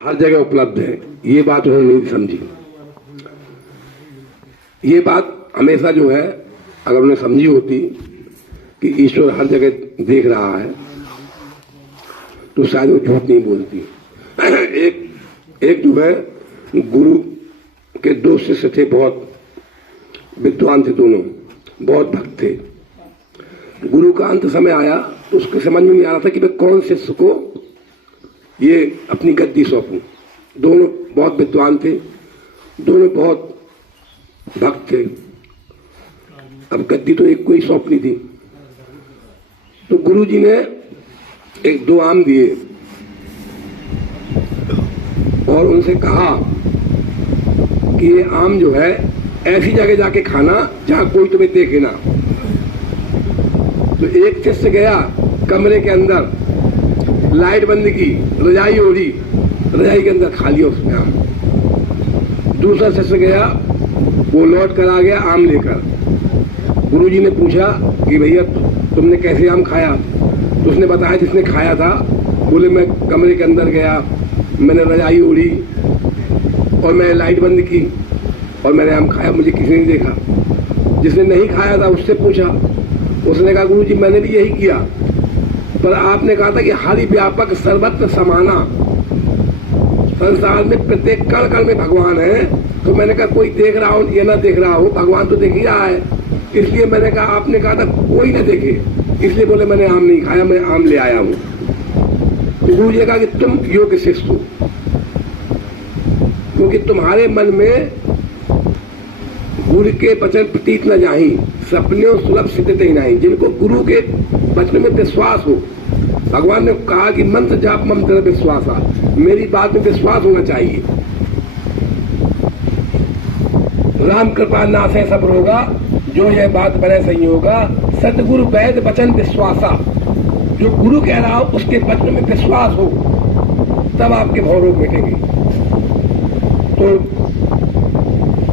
हर जगह उपलब्ध है, ये बात उन्होंने नहीं समझी। ये बात हमेशा जो है अगर उन्हें समझी होती कि ईश्वर हर जगह देख रहा है तो शायद वो झूठ नहीं बोलती। एक जो है गुरु के दो शिष्य थे, बहुत विद्वान थे, दोनों बहुत भक्त थे। गुरु का अंत समय आया तो उसके समझ में नहीं आ रहा था कि मैं कौन शिष्य को ये अपनी गद्दी सौंपूं। दोनों बहुत विद्वान थे, दोनों बहुत भक्त थे। अब गद्दी तो एक को ही सौंपनी थी। तो गुरु जी ने एक दो आम दिए और उनसे कहा कि ये आम जो है ऐसी जगह जाके खाना जहां कोई तुम्हें देखे ना। तो एक शिष्य गया कमरे के अंदर, लाइट बंद की, रजाई ओढ़ी, रजाई के अंदर खा लिया उसने आम। दूसरा शिष्य गया, वो लौट कर आ गया आम लेकर। गुरुजी ने पूछा कि भैया तुमने कैसे आम खाया? तो उसने बताया जिसने खाया था। बोले मैं कमरे के अंदर गया, मैंने रजाई ओढ़ी और मैंने लाइट बंद की और मैंने आम खाया, मुझे किसी ने देखा। जिसने नहीं खाया था उससे पूछा, उसने कहा गुरुजी मैंने भी यही किया, पर आपने कहा था कि हरि व्यापक सर्वत्र समाना, संसार में प्रत्येक कण कण में भगवान है। तो मैंने कहा कोई देख रहा हो या ना देख रहा हो, भगवान तो देख ही रहा है। इसलिए मैंने कहा, आपने कहा था कोई ना देखे, इसलिए बोले मैंने आम नहीं खाया, मैं आम ले आया हूं। तो गुरु जी ने कहा कि तुम योग्य शिष्य हो, क्योंकि तुम्हारे मन में गुरु के वचन प्रतीत न जाही, सपने सुलभ सिद्धते ही नहीं। जिनको गुरु के वचन में विश्वास हो, भगवान ने कहा कि मंत्र जाप मम तेरा विश्वास आ, मेरी बात में विश्वास होना चाहिए। राम कृपा नासे सब रोगा, जो यह बात बने संयोगा, सतगुरु वैद वचन विश्वासा। जो गुरु कह रहा हो उसके वचन में विश्वास हो, तब आपके भव रोग मिटेंगे। तो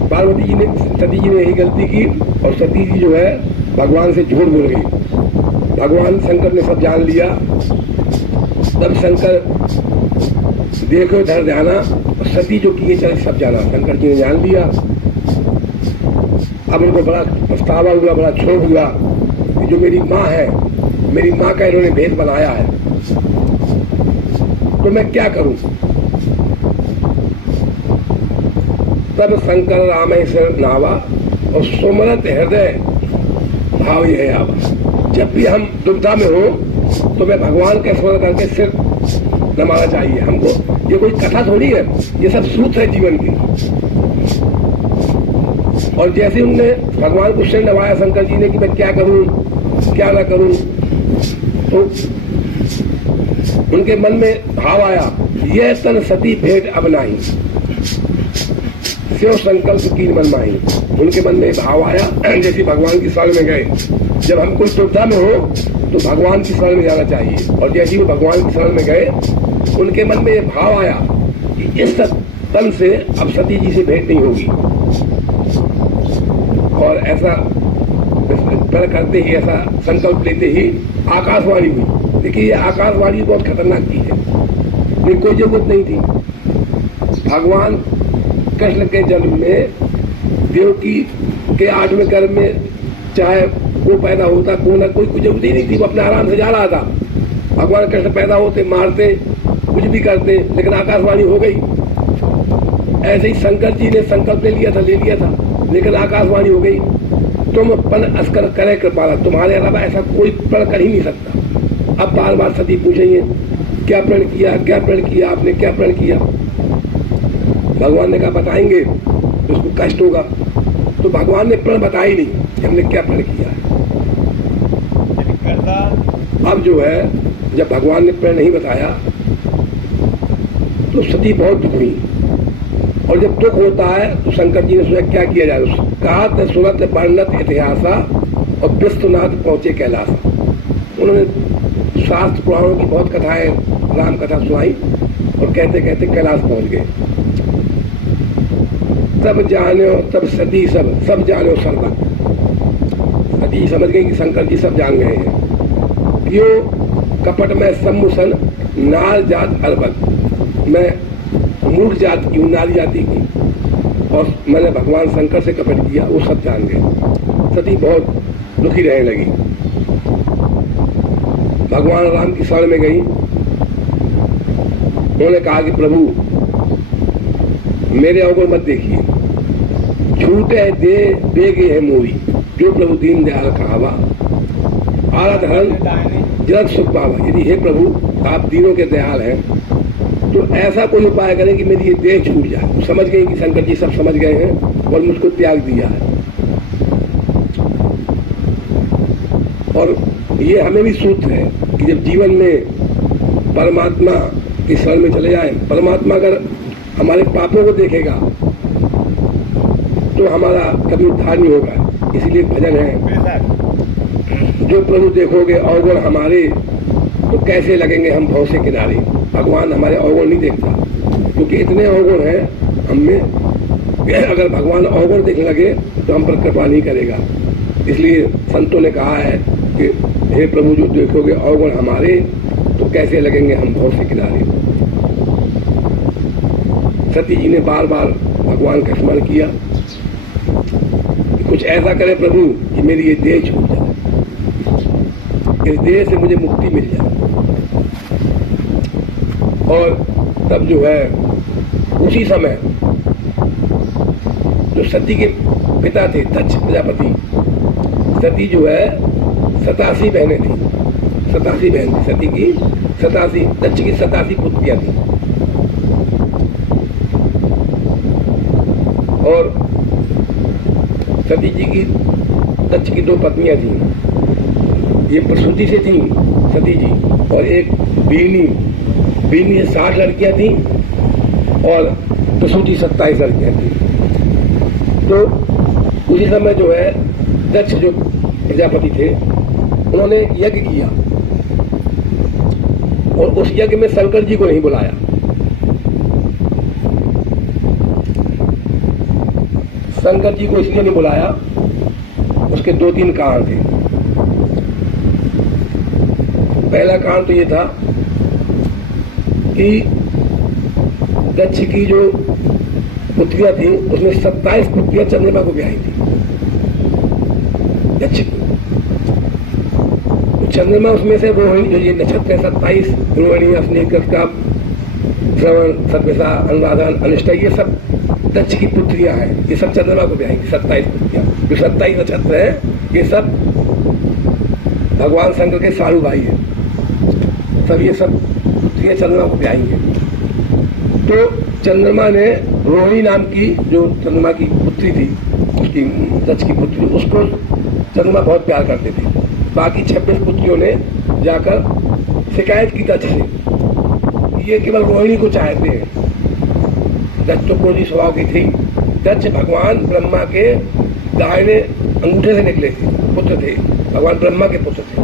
पार्वती जी ने, सती जी ने यही गलती की और सती जी जो है भगवान से झूठ बोल गई। भगवान शंकर ने सब जान लिया। तब शंकर देखो धर ध्याना, और सती जो किए चले सब जाना, शंकर जी ने जान लिया। अब उनको बड़ा पछतावा हुआ, बड़ा क्षोभ हुआ कि जो मेरी माँ है, मेरी माँ का इन्होंने भेद बनाया है, तो मैं क्या करूं? तब शंकर रामेश्वर नावा और सुमरत हृदय भाव यह आवा। जब भी हम दुविधा में हो तो मैं भगवान के स्मरण करके सिर नमाना चाहिए हमको। ये कोई कथा थोड़ी है, ये सब सूत्र है जीवन की। और जैसे उनने भगवान को सिर नवाया शंकर जी ने कि मैं क्या करूं क्या ना करूं, तो उनके मन में भाव आया, यह तन सती भेंट अब नहीं, शिव संकल्प की मन माही। उनके मन में भाव आया, जैसे भगवान की शरण में गए। जब हम कोई दुविधा में हो तो भगवान की शरण में जाना चाहिए। और जैसे वो भगवान की शरण में गए, उनके मन में ये भाव आया कि इस तन से अब सती जी से भेंट नहीं होगी। और ऐसा प्रण करते ही, ऐसा संकल्प लेते ही आकाशवाणी हुई। देखिए ये आकाशवाणी बहुत खतरनाक चीज है, लेकिन कोई जरूरत नहीं थी। भगवान कृष्ण के जन्म में देवकी के 8वें गर्भ में चाहे वो पैदा होता, कोई जरूरत ही नहीं थी, वो अपने आराम से जा रहा था। भगवान कृष्ण पैदा होते, मारते, कुछ भी करते, लेकिन आकाशवाणी हो गई। ऐसे ही शंकर जी ने संकल्प ले लिया था, लेकिन आकाशवाणी हो गई, तुम पन अस्कर करे कृपाला, तुम्हारे अलावा ऐसा कोई प्रण कर ही नहीं सकता। अब बार बार सती पूछेंगे क्या प्रण किया, क्या प्रण किया आपने, क्या प्रण किया? भगवान ने कहा बताएंगे तो उसको कष्ट होगा। तो भगवान ने प्रण बताया ही नहीं कि हमने क्या प्रण किया है। अब जो है जब भगवान ने प्रण नहीं बताया तो सती बहुत दुख हुई। और जब दुख होता है तो शंकर जी ने सोचा क्या किया जाए। कहा सुनत वर्णत इतिहासा और विश्वनाथ पहुंचे कैलासा। उन्होंने शास्त्र पुराणों की बहुत कथाएं, राम कथा सुनाई और कहते कहते कैलाश पहुंच गए। तब जानो, तब सती सब जानो सर्वत। सती समझ गई कि शंकर जी सब जान गए हैं। यो कपट में सम्मुसन नाल जात अलबत। मैं मूर्ख जाति की, नारी जाति की, और मैंने भगवान शंकर से कपट किया, वो सब जान गए। सती बहुत दुखी रहने लगी। भगवान राम की शरण में गई। उन्होंने कहा कि प्रभु मेरे अवगुण मत देखिए, छूटे दे गए है मोरी, जो प्रभु दीन दयाल कहावा, आराधन जगत सुख पावा। यदि हे प्रभु आप दीनों के दयाल हैं तो ऐसा कोई उपाय करें कि मेरी ये देह छूट जाए। तो समझ गए कि शंकर जी सब समझ गए हैं और मुझको त्याग दिया है। और ये हमें भी सूत्र है कि जब जीवन में परमात्मा की शरण में चले जाए, परमात्मा अगर हमारे पापों को देखेगा तो हमारा कभी उद्धार नहीं होगा। इसीलिए भजन है, जो प्रभु देखोगे अवगुण हमारे, तो कैसे लगेंगे हम भव से किनारे। भगवान हमारे अवगुण नहीं देखता, क्योंकि इतने अवगुण हैं हममें, अगर भगवान अवगुण देखने लगे तो हम पर कृपा नहीं करेगा। इसलिए संतों ने कहा है कि हे प्रभु जो देखोगे अवगुण हमारे, तो कैसे लगेंगे हम भव से किनारे। सती जी ने बार बार भगवान का स्मरण किया, कुछ ऐसा करे प्रभु कि मेरी ये देह छूट जाए, इस देह से मुझे मुक्ति मिल जाए। और तब जो है उसी समय जो सती के पिता थे दक्ष प्रजापति, सती जो है 87 बहनें थी, 87 बहन थी सती की, 87 दक्ष की 87 पुत्रियां थी। और सती जी की दक्ष की 2 पत्नियां थी, ये प्रसूति से थी सती जी, और एक बीनी से 60 लड़कियां थी और प्रसूति 27 लड़कियां थी। तो उसी समय जो है दक्ष जो प्रजापति थे उन्होंने यज्ञ किया, और उस यज्ञ में शंकर जी को नहीं बुलाया। शंकर जी को इसलिए नहीं बुलाया, उसके 2-3 कारण थे। पहला कारण तो ये था कि दक्ष की जो पुत्रियां थी उसमें 27 पुत्रियां चंद्रमा को ब्याही थी दक्ष की। तो चंद्रमा उसमें से रोहिणी, जो ये नक्षत्र है 27, रोहिणी, अश्विनी, कृतिका, श्रवण, सतभिषा, अनुराधा, अनिष्टा, ये सब दक्ष की पुत्रियां हैं। ये सब चंद्रमा को ब्याही, 27 पुत्रियां। जो 27 नक्षत्र है ये सब भगवान शंकर के सारू भाई है, सब ये सब पुत्रियां चंद्रमा को ब्याही है। तो चंद्रमा ने रोहिणी नाम की जो चंद्रमा की पुत्री थी, उसकी दक्ष की पुत्री, उसको चंद्रमा बहुत प्यार करते थे। बाकी 26 पुत्रियों ने जाकर शिकायत की दक्ष से, ये केवल रोहिणी को चाहते हैं। दक्ष तो क्रोधी स्वभाव की थी। दक्ष भगवान ब्रह्मा के दाहिने अंगूठे से निकले थे, पुत्र थे, भगवान ब्रह्मा के पुत्र थे,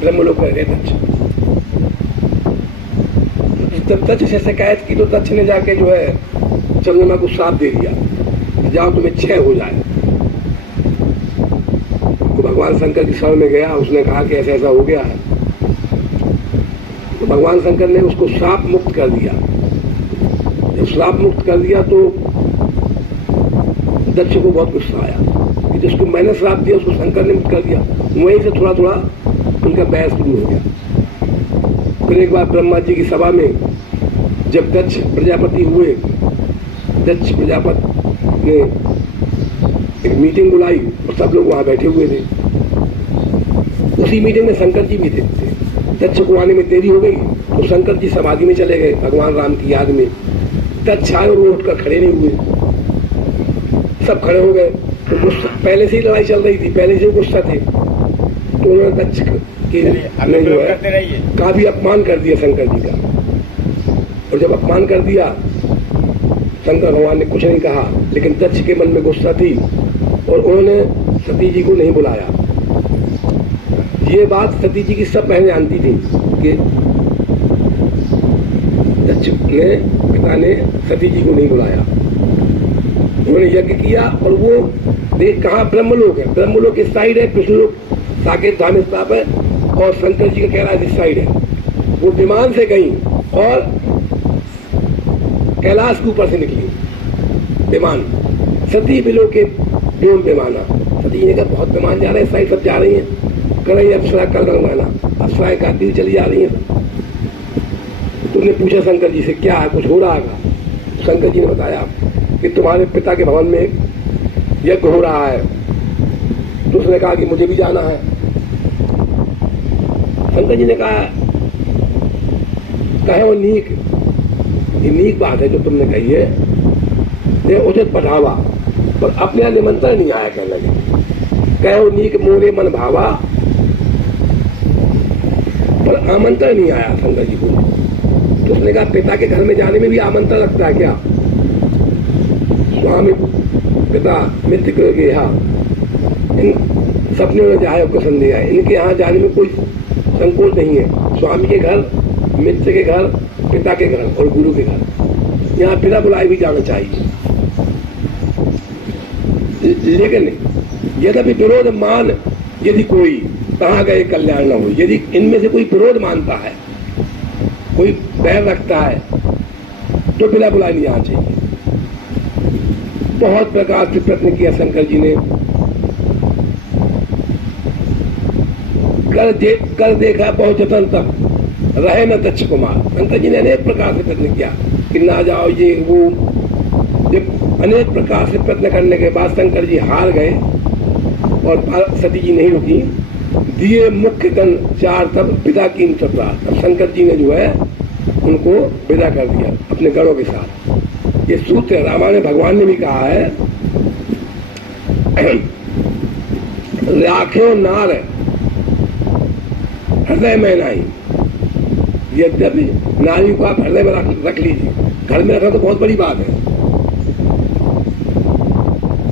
ब्रह्मलोक में रहे दक्ष। जब दक्ष से शिकायत की तो दक्ष ने जाके जो है चंद्रमा को श्राप दे दिया, जाओ तुम्हें क्षय हो जाए। तो भगवान शंकर की शरण में गया, उसने कहा कि ऐसा ऐसा हो गया है। तो भगवान शंकर ने उसको श्राप मुक्त कर दिया। जब श्राप मुक्त कर दिया तो दक्ष को बहुत गुस्सा आया कि जिसको मैंने श्राप दिया उसको शंकर ने मुक्त कर दिया। वहीं से थोड़ा थोड़ा उनका बहस शुरू हो गया। फिर एक बार ब्रह्मा जी की सभा में जब दक्ष प्रजापति हुए, दक्ष प्रजापति ने एक मीटिंग बुलाई और सब लोग वहां बैठे हुए थे। उसी मीटिंग में शंकर जी भी थे। दक्ष को आने में देरी हो गई तो शंकर जी समाधि में चले गए भगवान राम की याद में। दक्ष आए और वो उठकर खड़े नहीं हुए, सब खड़े हो गए। तो गुस्सा, पहले से ही लड़ाई चल रही थी, पहले से गुस्सा थे। तो उन्होंने दक्ष के जो है काफी अपमान कर दिया शंकर जी का। और जब अपमान कर दिया, शंकर भगवान ने कुछ नहीं कहा, लेकिन दक्ष के मन में गुस्सा थी और उन्होंने सती जी को नहीं बुलाया। ये बात सती जी की सब बहनें जानती थी कि दक्ष ने, पिता ने सती जी को नहीं बुलाया। उन्होंने यज्ञ किया और वो देख कहाँ ब्रह्मलोक है, ब्रह्मलोक इस साइड है, विष्णुलोक साकेत धाम स्थाप है और शंकर जी का कैलाश इस साइड है। वो विमान से गई और कैलाश के ऊपर से निकली विमान, सती बिलो के व्योम विमाना। सती जी ने कहा बहुत विमान जा रहे हैं, साइड सब जा रही हैं, कर रही अप्सरा कल रंगवाना, अप्सराएं गाती चली जा रही हैं। तुमने पूछा शंकर जी से क्या है, कुछ हो रहा है? शंकर जी ने बताया कि तुम्हारे पिता के भवन में यज्ञ हो रहा है। तो उसने कहा कि मुझे भी जाना है। शंकर जी ने कहा कहे वो नीक, ये नीक बात है जो तुमने कही है, ये उचित बढ़ावा, पर अपने यहाँ निमंत्रण नहीं आया। कहने लगे कहे वो नीक मोरे मन भावा, पर आमंत्रण नहीं आया शंकर जी को। तो उसने कहा पिता के घर में जाने में भी आमंत्रण लगता है क्या? स्वामी पिता मित्र के यहाँ इन सपने में जाए कसम दिया है, इनके यहाँ जाने में कोई संकोच नहीं है। स्वामी के घर, मित्र के घर, पिता के घर और गुरु के घर, यहाँ बिना बुलाए भी जाना चाहिए। लेकिन यद्यपि विरोध मान यदि कोई कहाँ गए कल्याण न हो, यदि इनमें से कोई विरोध मानता है, कोई बैर रखता है, तो बिना बुलाए नहीं आना चाहिए। बहुत प्रकार से प्रयत्न किया शंकर जी ने, कर देखा बहुत जतन तक रहे न दक्ष कुमार। शंकर जी ने अनेक प्रकार से प्रयत्न किया कि ना जाओ ये वो। जब अनेक प्रकार से प्रयत्न करने के बाद शंकर जी हार गए और सती जी नहीं रुकी, दिए मुख्य गण चार तब विदा की सत्ता। तब शंकर जी ने जो है उनको विदा कर दिया अपने गणों के साथ। ये सूत्र रामायण भगवान ने भी कहा है, राख्यो नार हृदय में नहीं। यद्यपि नारी को आप हृदय में रख लीजिए, घर में रखना तो बहुत बड़ी बात है।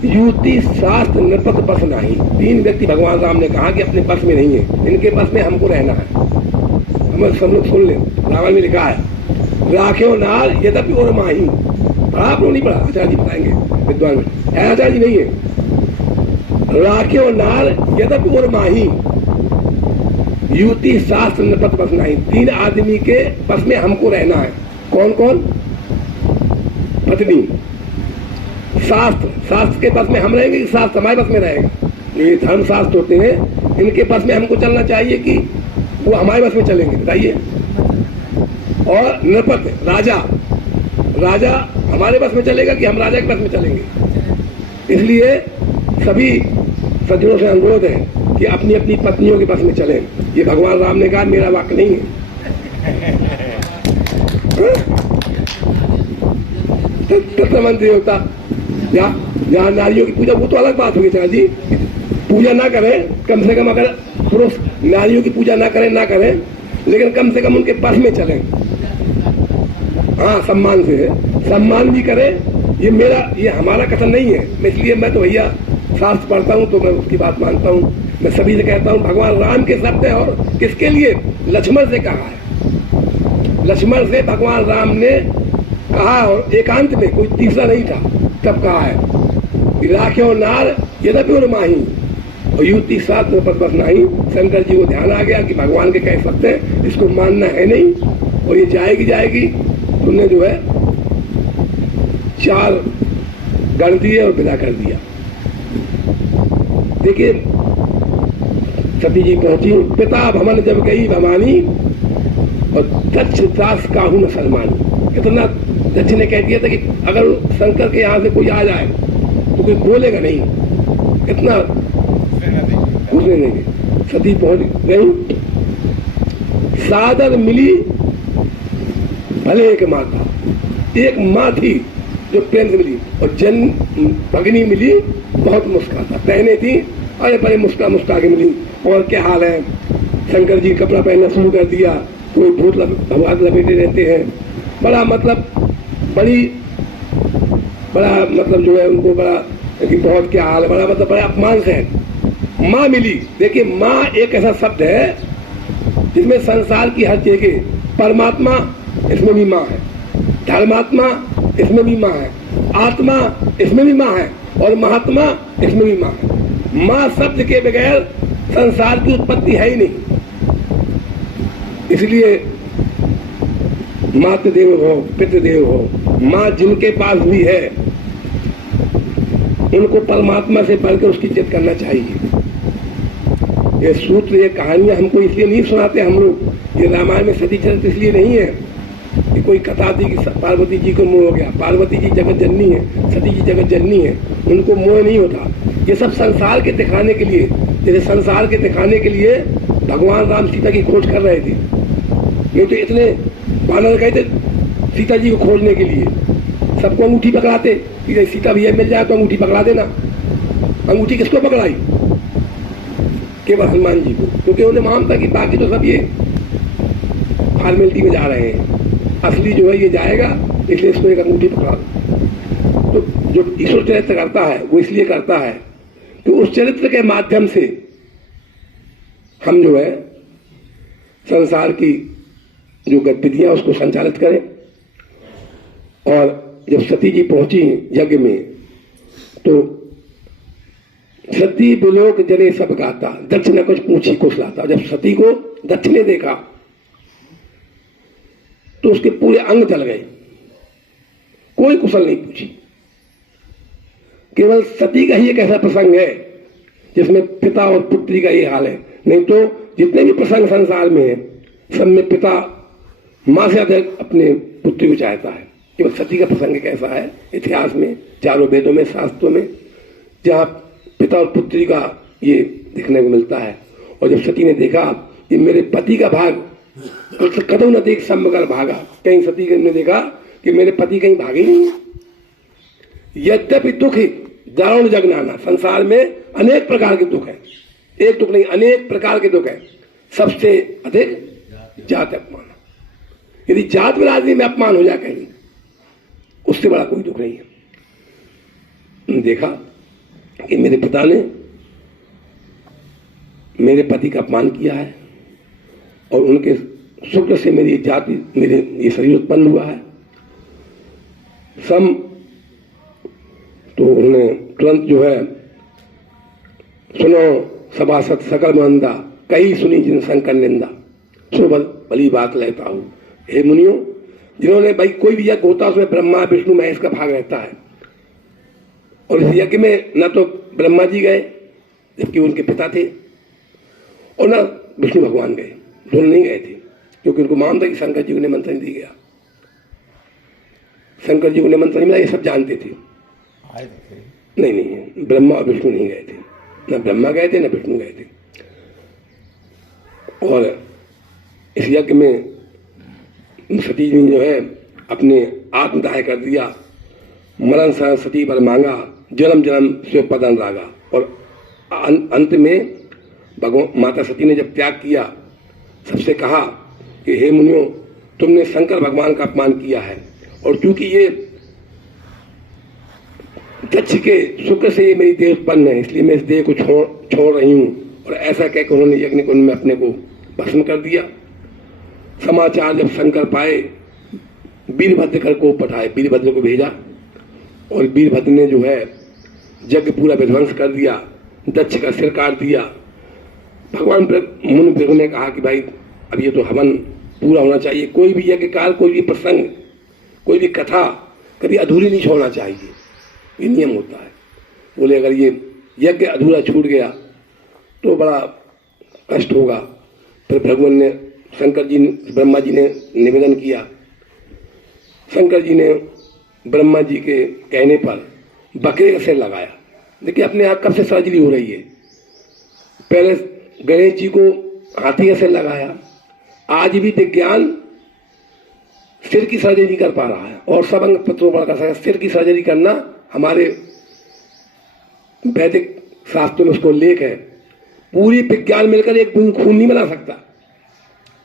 युति शास्त्र नृपत बस नहीं। तीन व्यक्ति भगवान राम ने कहा कि अपने बस में नहीं है, इनके बस में हमको रहना है। हम सब लोग सुन लें, रामायण में लिखा है राख्यो नार यद्यपि और माही। पढ़ा आप लोग नहीं पढ़ा? आचार्य जी बताएंगे, विद्वान में आचार्य जी नहीं है। राख्यो नार यद्यपि और माही, युति शास्त्र नृपत बस नहीं। तीन आदमी के बस में हमको रहना है। कौन कौन? पत्नी, शास्त्र, शास्त्र के बस में हम रहेंगे कि शास्त्र हमारे बस में रहेगा? ये धर्म शास्त्र होते हैं, इनके बस में हमको चलना चाहिए कि वो हमारे बस में चलेंगे? बताइए। और नृपत राजा, राजा हमारे बस में चलेगा कि हम राजा के बस में चलेंगे? इसलिए सभी सज्जनों से अनुरोध है कि अपनी अपनी पत्नियों के बस में चलें। ये भगवान राम ने कहा, मेरा वाक्य नहीं है। तत्वमंत्री होता जहाँ नारियों की पूजा, वो तो अलग बात होगी चाचा जी, पूजा ना करें, कम से कम अगर पुरुष नारियों की पूजा ना करें, लेकिन कम से कम उनके बस में चलें। हाँ, सम्मान से है, सम्मान भी करें। ये हमारा कथन नहीं है। इसलिए मैं तो भैया शास्त्र पढ़ता हूँ तो मैं उसकी बात मानता हूँ। मैं सभी से कहता हूँ भगवान राम के शब्द है। और किसके लिए? लक्ष्मण से कहा है। लक्ष्मण से भगवान राम ने कहा, और एकांत में, कोई तीसरा नहीं था, तब कहा है राख्यो नार यद्यपि और माही और युति साथ में पर बस नहीं। शंकर जी को ध्यान आ गया कि भगवान के कह सकते हैं, इसको मानना है नहीं और ये जाएगी। तुमने जो है चार गण दिए और विदा कर दिया। देखिए सती जी पहुंची, पिता भवन जब गई भवानी और दक्ष दास काहू न सलमानी। इतना दक्ष ने कह दिया था कि अगर शंकर के यहाँ से कोई आ जाए तो कोई बोलेगा नहीं, इतना घुसने नहीं। सती पहुंच गई, सादर मिली भले एक माता, एक माँ थी जो प्रेम से मिली, और जन भगनी मिली बहुत मुस्कुराता, बहनें थी अरे बड़े मुस्कुरा के मिली। और क्या हाल है? शंकर जी कपड़ा पहनना शुरू कर दिया, कोई भूत भगवान लपेटे रहते हैं, बड़ा मतलब बड़ा मतलब जो है उनको बड़ा कि बहुत क्या हाल है, बड़ा मतलब बड़ा अपमान से है। माँ मिली। देखिए माँ एक ऐसा शब्द है जिसमें संसार की हर जगह, परमात्मा इसमें भी माँ है, धर्मात्मा इसमें भी माँ है, आत्मा इसमें भी माँ है, और महात्मा इसमें भी माँ है। माँ शब्द के बगैर संसार की उत्पत्ति है ही नहीं। इसलिए मातृदेव हो, पितृदेव हो, मां जिनके पास भी है उनको परमात्मा से बढ़कर उसकी इज्जत करना चाहिए। ये सूत्र, ये कहानियां हमको इसलिए नहीं सुनाते हम लोग। ये रामायण में सती चरित्र इसलिए नहीं है कि कोई कथा थी कि पार्वती जी को मोह हो गया। पार्वती जी जगत जननी है, सती जी जगत जननी है, उनको मोह नहीं होता। ये सब संसार के दिखाने के लिए, जैसे संसार के दिखाने के लिए भगवान राम सीता की खोज कर रहे थे। नहीं तो इतने वानर गए थे सीता जी को खोजने के लिए, सबको अंगूठी पकड़ाते कि सीता भैया मिल जाए तो अंगूठी पकड़ा देना। अंगूठी किसको पकड़ाई? केवल हनुमान जी को, क्योंकि उन्हें मानता कि बाकी तो सब ये फॉर्मेलिटी में जा रहे हैं, असली जो है ये जाएगा, इसलिए इसको एक अंगूठी पकड़ा दो। तो जो ईश्वर चरित्र करता है वो इसलिए करता है कि उस चरित्र के माध्यम से हम जो है संसार की जो गतिविधियां उसको संचालित करें। और जब सती जी पहुंची यज्ञ में तो सती बिलोक जले सब गाता, दक्ष न कुछ पूछी कुछ लाता। जब सती को दक्ष ने देखा तो उसके पूरे अंग जल गए, कोई कुशल नहीं पूछी। केवल सती का ही एक ऐसा प्रसंग है जिसमें पिता और पुत्री का ये हाल है। नहीं तो जितने भी प्रसंग संसार में है सब में पिता मां से अधिक अपने पुत्री को चाहता है। केवल सती का प्रसंग एक ऐसा है इतिहास में, चारों वेदों में, शास्त्रों में, जहां पिता और पुत्री का ये देखने को मिलता है। और जब सती ने देखा कि मेरे पति का भाग कदम न देख सम्मकर भागा, कहीं सती ने देखा कि मेरे पति कहीं भागे नहीं। यद्यपि दुख दारुण जगनाना, संसार में अनेक प्रकार के दुख है, एक दुख नहीं अनेक प्रकार के दुख है। सबसे अधिक जात अपमान। यदि जात बिरादरी में अपमान हो जाए कहीं, उससे बड़ा कोई दुख नहीं है। देखा कि मेरे पिता ने मेरे पति का अपमान किया है और उनके शुक्र से मेरी जाति, मेरे ये शरीर उत्पन्न हुआ है। सम तो उन्होंने तुरंत जो है सुनो सभासद सकल मंदा, कई सुनी जिन शंकर निंदा, सो भली बात लेता हूं। हे मुनियों, जिन्होंने भाई कोई भी यज्ञ होता है उसमें ब्रह्मा विष्णु महेश का भाग रहता है, और इस यज्ञ में न तो ब्रह्मा जी गए जबकि उनके पिता थे, और न विष्णु भगवान गए, दोनों नहीं गए थे, क्योंकि उनको मालूम था कि शंकर जी को निमंत्रण दिया गया। शंकर जी को निमंत्रण मिला, ये सब जानते थे। नहीं, ब्रह्मा और विष्णु नहीं गए थे, न ब्रह्मा गए थे न विष्णु गए थे। और इस यज्ञ में सती जी ने जो है अपने आत्मदाह कर दिया। मरण सह सती पर मांगा, जन्म जन्म से पदन रागा। और अंत में भगवान माता सती ने जब त्याग किया, सबसे कहा कि हे मुनियों, तुमने शंकर भगवान का अपमान किया है, और क्योंकि ये दक्ष के शुक्र से ये मेरी देह उत्पन्न है, इसलिए मैं इस देह को छोड़ रही हूं। और ऐसा कहकर उन्होंने यज्ञ कुंड में अपने को भस्म कर दिया। समाचार जब शंकर पाए, वीरभद्र को पठाए, वीरभद्र को भेजा, और वीरभद्र ने जो है यज्ञ पूरा विध्वंस कर दिया, दक्ष का सिर काट दिया। भगवान मुनि ने कहा कि भाई अब ये तो हवन पूरा होना चाहिए। कोई भी यज्ञ काल, कोई भी प्रसंग, कोई भी कथा कभी अधूरी नहीं छोड़ना चाहिए, ये नियम होता है। बोले अगर ये यज्ञ अधूरा छूट गया तो बड़ा कष्ट होगा। फिर भगवान ने ब्रह्मा जी ने निवेदन किया। शंकर जी ने ब्रह्मा जी के कहने पर बकरे का सिर लगाया। देखिए अपने आप कब से सर्जरी हो रही है। पहले गणेश जी को हाथी का सिर लगाया। आज भी विज्ञान सिर की सर्जरी नहीं कर पा रहा है, और सब अंग पत्रों पर कर सकता है। सिर की सर्जरी करना हमारे वैदिक शास्त्रों में उसको लेख है। पूरी विज्ञान मिलकर एक बूंद खून नहीं बना सकता।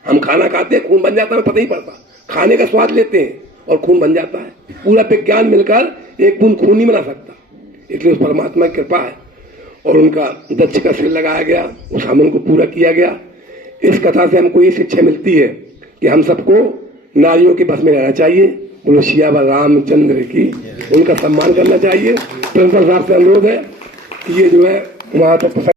हम खाना खाते हैं, खून बन जाता है, पता ही पड़ता। खाने का स्वाद लेते हैं और खून बन जाता है। पूरा विज्ञान मिलकर एक बूंद खून नहीं बना सकता। इसलिए उस परमात्मा की कृपा है। और उनका दक्ष का सिर लगाया गया, उस हवन को पूरा किया गया। इस कथा से हमको ये शिक्षा मिलती है कि हम सबको नारियों के बस में रहना चाहिए। बोलो सियावर रामचंद्र की, उनका सम्मान करना चाहिए। प्रिंसिपल साहब से अनुरोध है कि ये जो है वहां तक